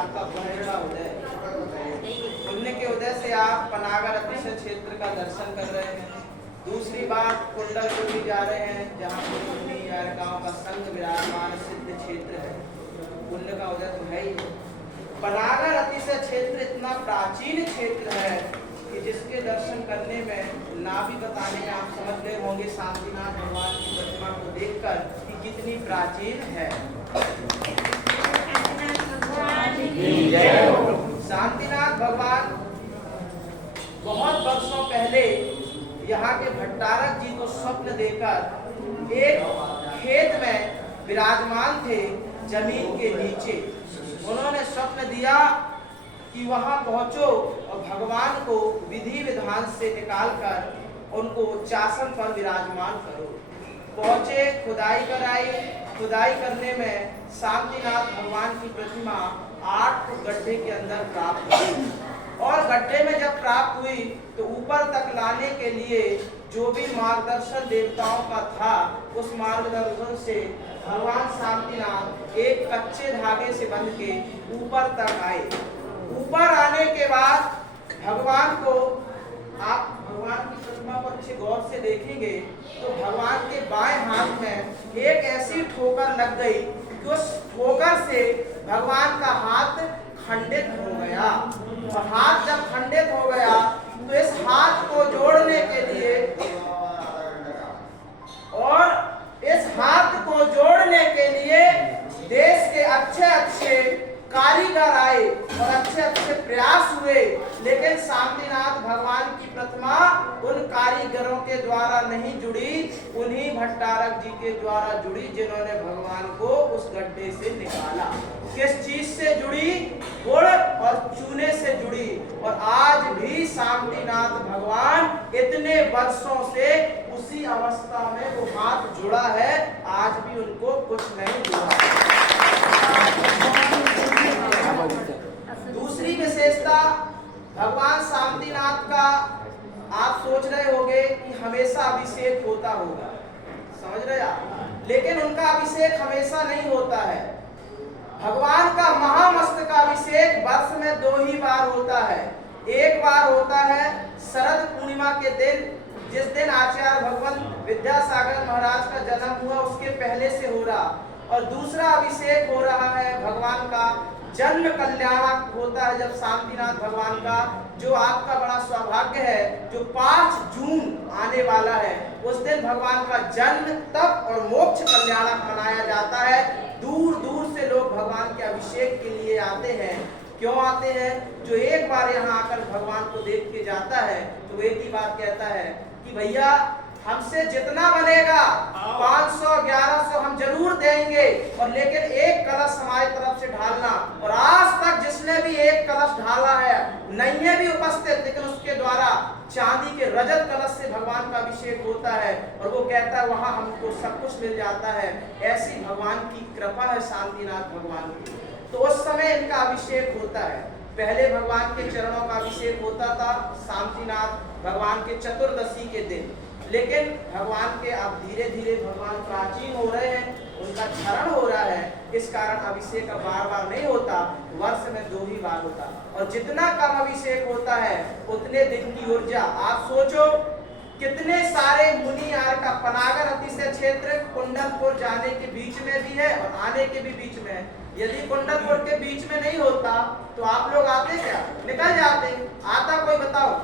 आपका पुण्य का उदय पुण्य के उदय से आप पनागर अतिशय क्षेत्र का दर्शन कर रहे हैं। दूसरी बात कुंडलपुर भी जा रहे हैं जहाँ मुनि गाँव का संघ विराजमान सिद्ध क्षेत्र है। पुण्य का उदय तो है ही। पनागर अतिशय क्षेत्र इतना प्राचीन क्षेत्र है कि जिसके दर्शन करने में ना भी बताने में आप समझ गए होंगे शांतिनाथ भगवान की प्रतिमा को देखकर कि कितनी प्राचीन है। शांतिनाथ भगवान बहुत वर्षों पहले यहाँ के भट्टारक जी को स्वप्न देकर एक खेत में विराजमान थे जमीन के नीचे। उन्होंने स्वप्न दिया कि वहां पहुंचो और भगवान को विधि विधान से निकालकर उनको चासन पर विराजमान करो। पहुंचे, खुदाई कराई। खुदाई करने में शांतिनाथ भगवान की प्रतिमा 8 गड्ढे के अंदर प्राप्त हुई और गड्ढे में जब प्राप्त हुई तो ऊपर तक लाने के लिए जो भी मार्गदर्शन देवताओं का था उस मार्गदर्शन से भगवान शांतिनाथ एक कच्चे धागे से बंध के ऊपर तक आए। ऊपर आने के बाद भगवान को आप भगवान की प्रतिमा को अच्छे गौर से देखेंगे तो भगवान के बाएं हाथ में एक ऐसी ठोकर लग गई कि उस ठोकर से भगवान का हाथ खंडित हो गया। और हाथ जब खंडित हो गया तो इस हाथ को जोड़ने के लिए देश के अच्छे अच्छे कारीगर आए और अच्छे अच्छे प्रयास हुए, लेकिन शांतिनाथ भगवान की प्रतिमा उन कारीगरों के द्वारा नहीं जुड़ी, उन्हीं भट्टारक जी के द्वारा जुड़ी जिन्होंने भगवान को उस गड्ढे से निकाला। किस चीज से जुड़ी? गुड़ और चूने से जुड़ी। और आज भी शांतिनाथ भगवान इतने वर्षों से उसी अवस्था में वो हाथ जुड़ा है, आज भी उनको कुछ नहीं हुआ। दूसरी विशेषता भगवान शांतिनाथ का, आप सोच रहे होंगे कि हमेशा अभिषेक होता होगा, समझ रहे आप, लेकिन उनका अभिषेक हमेशा नहीं होता है। भगवान का महामस्तकाभिषेक वर्ष में 2 ही बार होता है। एक बार होता है शरद पूर्णिमा के दिन, जिस दिन आचार्य भगवान विद्यासागर महाराज का जन्म हुआ उसके पहले से हो रहा, और दूसरा अभिषेक हो रहा है भगवान का जन्म कल्याणक होता है जब शांतिनाथ भगवान का, जो आपका बड़ा सौभाग्य है, जो 5 जून आने वाला है, उस दिन भगवान का जन्म तप और मोक्ष कल्याणक मनाया जाता है। दूर दूर से लोग भगवान के अभिषेक के लिए आते हैं। क्यों आते हैं? जो एक बार यहाँ आकर भगवान को देख के जाता है तो एक ही बात कहता है कि भैया हमसे जितना बनेगा 500 1100 हम जरूर देंगे, और लेकिन एक कलश हमारी तरफ से ढालना। और आज तक जिसने भी एक कलश ढाला है, नहीं है भी उपस्थित, लेकिन उसके द्वारा चांदी के रजत कलश से भगवान का अभिषेक होता है और वो कहता है वहां हमको सब कुछ मिल जाता है। ऐसी भगवान की कृपा है शांतिनाथ भगवान की। तो उस समय इनका अभिषेक होता है। पहले भगवान के चरणों का अभिषेक होता था शांतिनाथ भगवान के चतुर्दशी के दिन, लेकिन भगवान के अब धीरे धीरे भगवान प्राचीन हो रहे हैं, उनका क्षरण हो रहा है, इस कारण अभिषेक अब बार बार नहीं होता, वर्ष में 2 ही बार होता। और जितना कम अभिषेक होता है उतने दिन की ऊर्जा, आप सोचो कितने सारे मुनि यार का पनागर अतिशय क्षेत्र कुंडलपुर जाने के बीच में भी है और आने के भी बीच में है। यदि कुंडलपुर के बीच में नहीं होता तो आप लोग आते क्या? निकल जाते। आता कोई बताओ?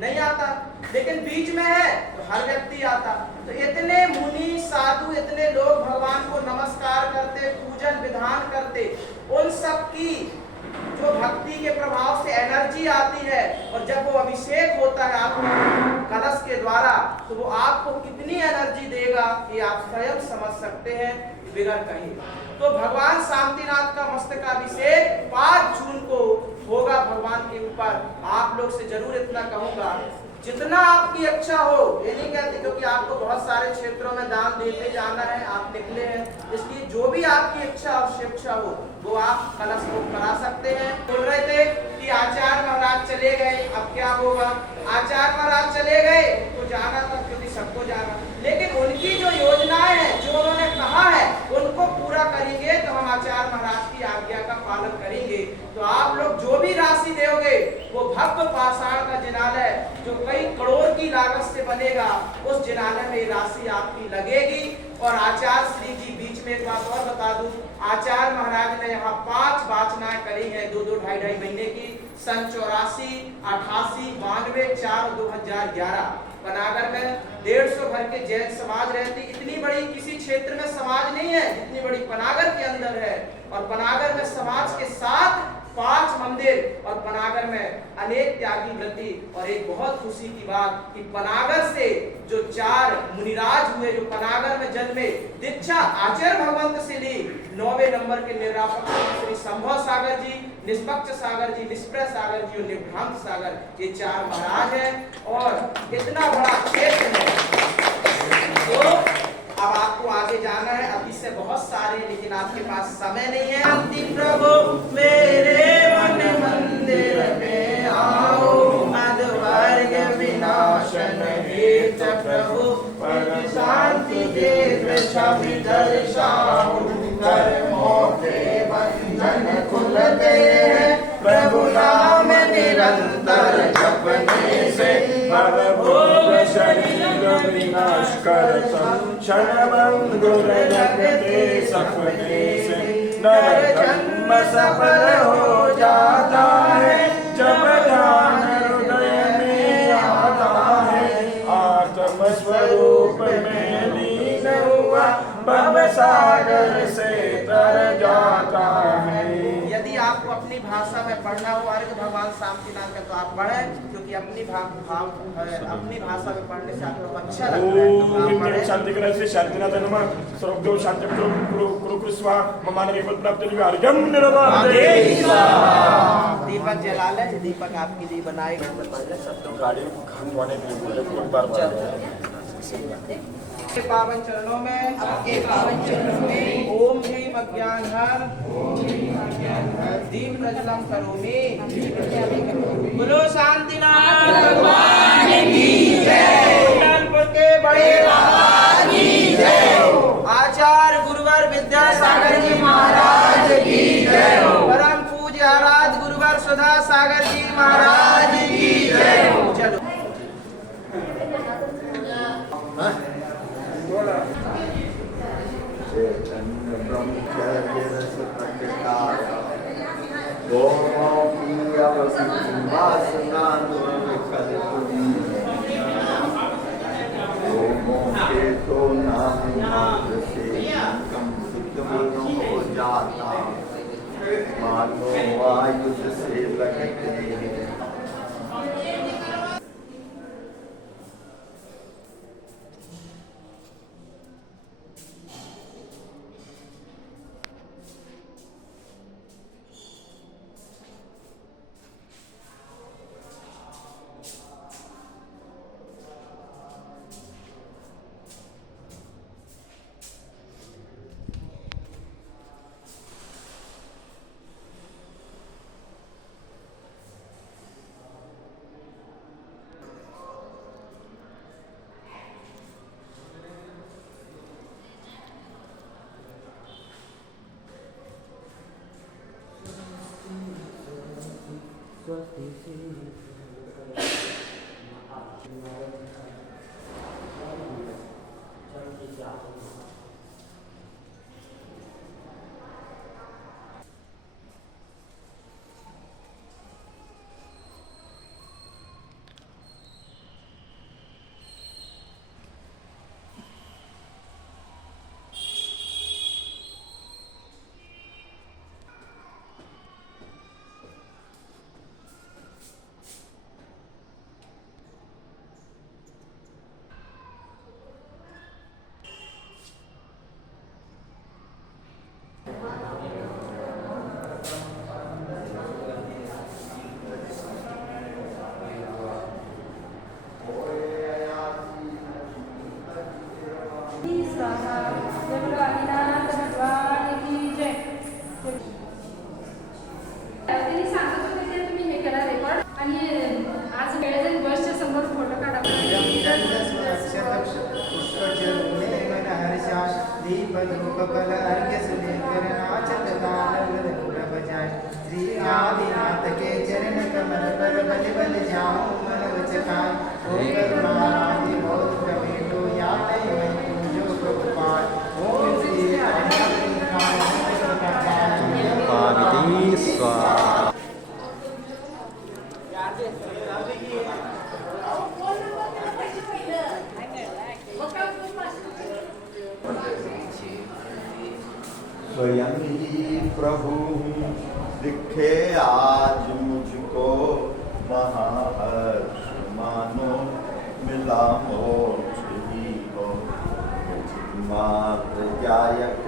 नहीं आता। लेकिन बीच में है तो हर व्यक्ति आता। तो इतने मुनि साधु, इतने लोग भगवान को नमस्कार करते, पूजन विधान करते, उन सब की जो भक्ति के प्रभाव से एनर्जी आती है, और जब वो अभिषेक होता है आपको कलश के द्वारा, तो वो आपको कितनी एनर्जी देगा कि आप स्वयं समझ सकते हैं बिगड़ कहीं। तो भगवान शांतिनाथ का मस्तकाभिषेक 5 जून को होगा भगवान के ऊपर। आप लोग से जरूर इतना कहूंगा, जितना आपकी इच्छा हो, ये नहीं कहते क्योंकि आपको बहुत सारे क्षेत्रों में दान देते जाना है, आप निकले हैं, इसलिए जो भी आपकी इच्छा और शिक्षा हो वो आप कलश को करा सकते हैं। बोल रहे थे कि आचार्य महाराज चले गए, अब क्या होगा? आचार्य महाराज चले गए तो जाना था क्योंकि सबको जाना, लेकिन उनकी जो योजनाएं हैं, जो उन्होंने कहा है, उनको पूरा करेंगे तो हम आचार्य महाराज की आज्ञा का पालन करेंगे। राशि दोगे वो भव्य पाषाण का जिनालय जो कई करोड़ की लागत से बनेगा, उस जिनालय में राशि आपकी लगेगी। और आचार्य श्री जी, बीच में एक बात और बता दूं, आचार्य महाराज ने यहाँ 5 वाचनाएं करी हैं, 2-2, 2.5 महीने की, सन 84, 88, 92, 4 और 2011। पनागर में 150 भर के जैन समाज रहती, इतनी बड़ी किसी क्षेत्र में समाज नहीं है जितनी बड़ी पनागर के अंदर है। और पनागर में समाज के साथ 5 मंदिर और पनागर में अनेक त्यागी व्रती। और एक बहुत खुशी की बात कि पनागर से जो 4 मुनिराज हुए, जो पनागर में जन्मे, दीक्षा आचार्य भगवंत से ली, 9वें नंबर के निर्वापक श्री संभव सागर जी, निष्पक्ष सागर जी, निष्प्रय सागर जी और निर्भ्रांत सागर, ये 4 महाराज हैं। और इतना बड़ा क्षेत्र है। तो अब आपको आगे जाना है, अभी से बहुत सारे, लेकिन आपके पास समय नहीं है। शांति प्रभु मेरे मन मंदिर में आओ, अधवर्ग विनाशन हेत प्रभु पर शांति देव छवि दर्शाओ। कर्मों के बंधन खुलते हैं प्रभु नाम निरंतर जपने से। भवभोग शरीर विनाश कर क्षण मंगुर लगते सपने से। नर जन्म सफल हो जाता है जब ध्यान हृदय में आता है। आत्म स्वरूप में लीन हुआ भव सागर से तर जाता है। यदि आपको अपनी भाषा में पढ़ना हो अर्घ भगवान शांतिनाथ का, तो आप पढ़ें, क्योंकि अपनी भाषा में पढ़ने से आपको अच्छा लगता है। शांति ग्रह शांतिनाथ नमः। सर्वदेव शांति कुरु कुरु स्वाहा। मम निपद प्राप्त अर्घ्यम निर्वाह। दीपक जला ले, दीपक आपके लिए बनाए गए सब लोग गाड़ी धोने के लिए बोले बार-बार। पावन चरणों में, आपके पावन चरणों में ओम ह्रीम अज्ञानहर दीप प्रज्वलम करोमि। बोलो शांतिनाथ भगवान की जय। कोटलपुर के बड़े बाबा की जय। आचार्य गुरुवर विद्यासागर जी महाराज की जय। परम पूज्य आराध्य गुरुवर सुधा सागर जी महाराज की जय। चलो चैतन्य ब्रह्मचर्य रस प्रकटाय गौरों की अवधि वासना कल्पनी। ओमों के तो नाम मात्र से कम शुद्ध हो जाता, मानो आयुध से लगते हैं। श्री आदिनाथ के चरण पार्वती स्वाहा। स्वयं ही प्रभु दिखे आज मुझको, महाहर्ष मानो मिला मोक्ष ही हो। मात्र जायक